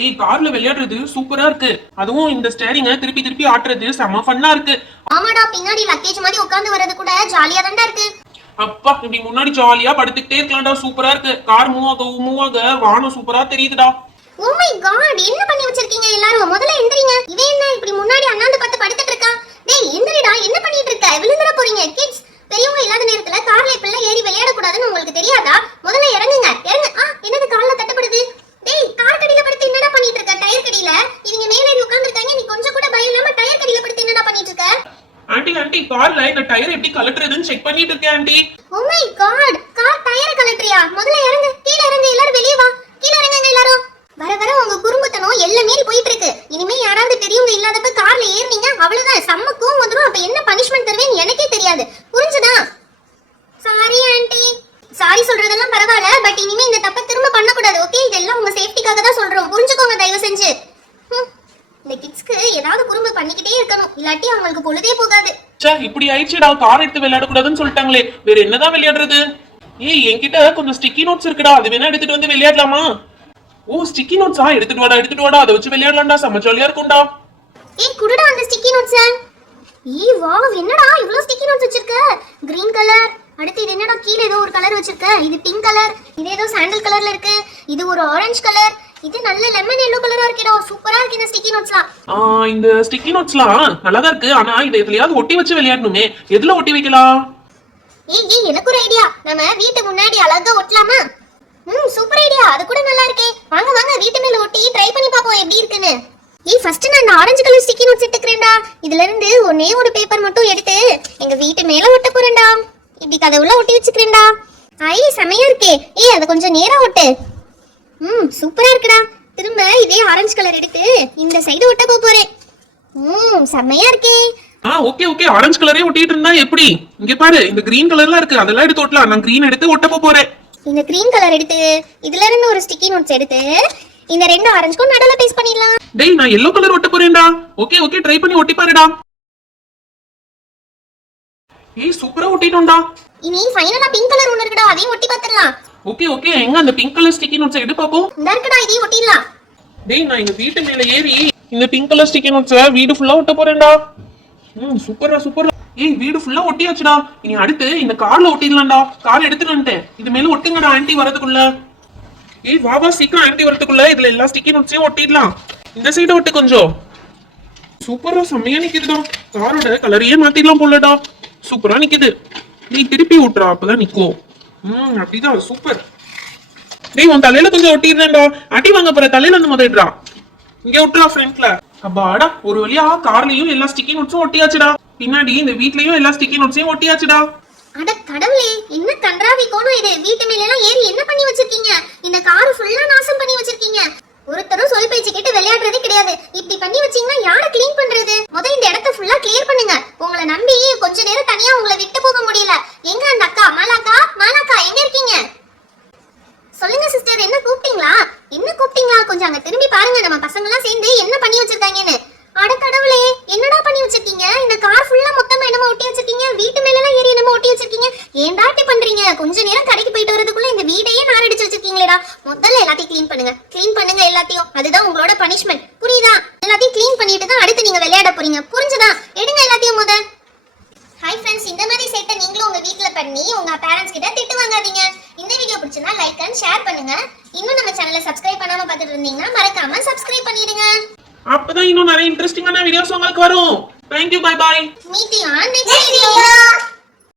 ஏய், கார்ல விளையாடுறது சூப்பரா இருக்கு. அதுவும் இந்த ஸ்டேரிங்க திருப்பி திருப்பி ஆட்டுறது செம ஃபன்னா இருக்கு. ஆமாடா, பின்னாடி லக்கேஜ் மாதிரி உட்கார்ந்து வர்றது கூட ஜாலியா தான்டா இருக்கு. அப்பா, இப்படி முன்னாடி ஜாலியா படுத்துக்கிட்டே இருக்கலாம்டா. சூப்பரா இருக்கு. கார் மூவ் ஆக வானம் சூப்பரா தெரியுதுடா. ஓ மை காட், என்ன பண்ணி வச்சிருக்கீங்க எல்லாரும்? முதல்ல எந்திரிங்க. இவன் என்ன இப்படி முன்னாடி அண்ணாந்து பார்த்து படுத்துட்டு இருக்கா? டேய் எந்திரிடா, என்ன பண்ணிட்டு இருக்க? விழுந்துற போறீங்க. கிட்ஸ், பெரியவங்க இல்லாத நேரத்துல கார்ல இப்பெல்லாம் ஏறி விளையாட கூடாதுன்னு உங்களுக்கு தெரியாதா? முதல்ல இறங்குங்க. என்னது கால்ல தட்டப்படுது? டேய், கார் கடியில படுத்து என்னடா பண்ணிட்டு இருக்க? டயர் கடியில இவங்க மேல ஏறி உட்கார்ந்திருக்காங்க. நீ கொஞ்சம் கூட பயம் இல்லாம டயர் கடியில படுத்து என்னடா பண்ணிட்டு இருக்க? ஆண்டி கார்ல இந்த டயர் எப்படி கலட்டுறதுன்னு செக் பண்ணிட்டு இருக்கேன் aunty. Oh my God, car டயரை கலட்டுறியா? முதல்ல இறங்கு, கீழ இறங்கு. எல்லாரும் வெளிய வா, கீழ இறங்குங்க எல்லாரும். வர வர உங்க குறும்புத்தனம் எல்லாம் மீறி போயிட்டு இருக்கு. இனிமே யாராவது பெரியவங்க இல்லாதப்ப கார்ல ஏறினீங்க அவ்வளவுதான், செம்ம கோவம் வந்துரும். அப்ப என்ன பனிஷ்மென்ட் தருவேன்னு எனக்கே தெரியாது. புரிஞ்சுதா? Sorry aunty. சாரி சொல்றதெல்லாம் பரவாயில்ல, பட் இனிமே இந்த தப்பை திரும்ப பண்ண கூடாது. ஓகே, இதெல்லாம் உங்க சேஃப்டிக்காக தான் சொல்றோம். புரிஞ்சுக்கோங்க தயவு செஞ்சு. இந்த கிட்ஸ்க்கு ஏதாவது குறும்பு பண்ணிக்கிட்டே இருக்கணும், இல்லாட்டி அவங்களுக்கு பொழுதே போகாது. இப்படி ஆயிடுச்சுடா. கார் எடுத்து விளையாட கூடாதுன்னு சொல்லிட்டாங்களே, வேற என்னதான் விளையாடுறது? ஏய், என்கிட்ட கொஞ்சம் ஸ்டிக்கி நோட்ஸ் இருக்குடா, அது வேணா எடுத்துட்டு வந்து விளையாடலாமா? ஓ, ஸ்டிக்கி நோட்ஸா? எடுத்துட்டு வாடா, அதை வச்சு விளையாடலாம்டா. செம ஜாலியா இருக்கும்டா. ஏய், குடுடா அந்த ஸ்டிக்கி நோட்ஸ். ஏய் வாவ், என்னடா இவ்ளோ ஸ்டிக்கி நோட்ஸ் வச்சிருக்க? கிரீன் கலர், அடுத்து இது என்னடா கீழ ஏதோ ஒரு கலர் வச்சிருக்க? இது பிங்க் கலர், இது ஏதோ சாண்டல் கலர்ல இருக்கு, இது ஒரு ஆரஞ்சு கலர், இது நல்ல லெமன் எல்லோ கலரா இருக்கேடா. சூப்பரா இருக்கு இந்த ஸ்டிக்கி நோட்ஸ்லாம். இந்த ஸ்டிக்கி நோட்ஸ்லாம் நல்லாதான் இருக்கு. ஆனா இதை எதுலயாவது ஒட்டி வச்சு விளையாடணுமே. எதுல ஒட்டி வைக்கலாம்? ஏய் எனக்கு ஒரு ஐடியா. நம்ம வீட்டு முன்னாடி அழகா ஒட்டலாமா? சூப்பர் ஐடியா, அது கூட நல்லா இருக்கே. வாங்க வாங்க, வீட்டு மேல ஒட்டி ட்ரை பண்ணி பாப்போம் எப்படி இருக்குன்னு. ஏய், ஃபர்ஸ்ட் நான் இந்த ஆரஞ்சு கலர் ஸ்டிக்கி நோட்ஸ் எடுத்துக்கிறேன்டா. இதுல இருந்து ஒண்ணே ஒரு பேப்பர் மட்டும் எடுத்து எங்க வீட்டு மேல ஒட்ட போறேன்டா. இப்படி கதவுல ஒட்டி வச்சுக்கிறேன்டா. ஐ, செமையா இருக்கே. ஏய், அதை கொஞ்சம் நேரா ஒட்டு. சூப்பரா இருக்குடா. திரும்ப இதே ஆரஞ்சு கலர் எடுத்து இந்த சைடு ஒட்ட போறேன். செமையா இருக்கே. ஓகே, ஆரஞ்சு கலரே ஒட்டிட்டு இருந்தா எப்படி? இங்க பாரு, இந்த கிரீன் கலர்லாம் இருக்கு, அதெல்லாம் எடுத்து ஒட்டலாம். நான் கிரீன் எடுத்து ஒட்ட போறேன். இந்த கிரீன் கலர் எடுத்து இதுல இருந்து ஒரு ஸ்டிக்கி நோட்ஸ் எடுத்து இந்த ரெண்டு ஆரஞ்சுக்கும் நடுவுல பேஸ்ட் பண்ணிடலாம். டேய், நான் yellow கலர் ஒட்ட போறேன்டா. ஓகே, ட்ரை பண்ணி ஒட்டி பாருடா. ஏய், சூப்பரா ஒட்டிட்டோம்டா. இனி ஃபைனலா பிங்க் கலர் ஒன்னு இருக்குடா, அதையும் ஒட்டி பாத்துறலாம். ஓகே, எங்க அந்த பிங்க் கலர் ஸ்டிக்கி நோட்ஸ் எடுத்து பாப்போம். இந்த இருக்குடா, இதையும் ஒட்டிடலாம். டேய், நான் எங்க வீட்டு மேல ஏறி இந்த பிங்க் கலர் ஸ்டிக்கி நோட்ஸ வீடு ஃபுல்லா ஒட்ட போறேன்டா. சூப்பரா. ஏய், வீடு ஃபுல்லா ஒட்டியாச்சுடா. இனி அடுத்து இந்த கார்ல ஒட்டிடலாம்டா. கார் எடுத்துட்டு வந்துட்டேன். இது மேல ஒட்டுங்கடா ஆன்ட்டி வரதுக்குள்ள. ஏய், வா சீக்கிரம் ஆன்ட்டி வரதுக்குள்ள இதுல எல்லா ஸ்டிக்கி நோட்ஸையும் ஒட்டிடலாம். இந்த சைடு ஒட்டு கொஞ்சம். சூப்பரா, செம்மையா நிக்குதுடா. காரோட கலரையே மாத்திடலாம் போலடா. சூப்பரா நிக்குது. நீ திருப்பி விட்டுறா, அப்பதான் நிக்கும். அப்படிதான், சூப்பர். டேய், உன் தலையில கொஞ்சம் ஒட்டிடுறேன்டா. அடி வாங்க போற, தலையில இருந்து முதலிடுறா. இங்க விட்டுறா ஃப்ரண்ட்ல. அப்பாடா, ஒரு வழியா கார்லயும் எல்லா ஸ்டிக்கி நோட்ஸும் ஒட்டியாச்சுடா. பின்னாடி இந்த வீட்லயும் எல்லா ஸ்டிக்கி நோட்ஸையும் ஒட்டியாச்சுடா. அட கடவுளே, என்ன கன்றாவி கோணம் இது. வீட்டு மேல எல்லாம் ஏறி என்ன பண்ணி வச்சிருக்கீங்க? இந்த கார் ஃபுல்லா நாசம் பண்ணி வச்சிருக்கீங்க. ஒருத்தரும் சொல் பேச்சு கேட்டு விளையாடுறதே கிடையாது. இப்படி பண்ணி வச்சீங்கன்னா யாரை க்ளீன் பண்றது? முதல்ல இந்த இடத்தை ஃபுல்லா கிளியர் பண்ணுங்க. உங்களை நம்பி கொஞ்ச நேரம் தனியா உங்களை விட்டு போக முடியல. எங்க அந்த அக்கா? மாலாக்கா எங்க இருக்கீங்க? சொல்லுங்க சிஸ்டர், என்ன கூப்பிட்டீங்களா? கொஞ்சம் அங்க திரும்பி பாருங்க, நம்ம பசங்க எல்லாம் சேர்ந்து என்ன பண்ணி வச்சிருக்காங்கன்னு. அட கடவுளே, என்னடா பண்ணி வச்சிருக்கீங்க? இந்த கார் ஃபுல்லா மொத்தமா என்னமோ ஒட்டி வச்சிருக்கீங்க. வீட்டு மேல எல்லாம் ஏறி என்னமோ ஒட்டி வச்சிருக்கீங்க. ஏன்டா இப்படி பண்றீங்க? கொஞ்ச நேரம் கடைக்கு போயிட்டு வரதுக்குள்ள இந்த வீட்டையே நாரடிச்சு வச்சிருக்கீங்களேடா. முதல்ல எல்லாத்தையும் க்ளீன் பண்ணுங்க எல்லாத்தையும். அதுதான் உங்களோட பனிஷ்மென்ட், புரியுதா? எல்லாத்தையும் க்ளீன் பண்ணிட்டு தான் அடுத்து நீங்க விளையாட போறீங்க, புரிஞ்சுதா? எடுங்க எல்லாத்தையும் முத. ஹாய் ஃப்ரெண்ட்ஸ், இந்த மாதிரி சேட்டை நீங்களும் உங்க வீட்ல பண்ணி உங்க பேரண்ட்ஸ் கிட்ட திட்டு வாங்காதீங்க. இந்த வீடியோ பிடிச்சிருந்தா லைக் அண்ட் ஷேர் பண்ணுங்க. இன்னும் நம்ம சேனலை சப்ஸ்கிரைப் பண்ணாம பார்த்துட்டு இருந்தீங்கன்னா மறக்காம சப்ஸ்கிரைப் பண்ணிடுங்க. அப்பதான் இன்னும் நிறைய இன்ட்ரெஸ்டிங்கான வீடியோஸ் உங்களுக்கு வரும். Thank you, bye. Meet you on next video.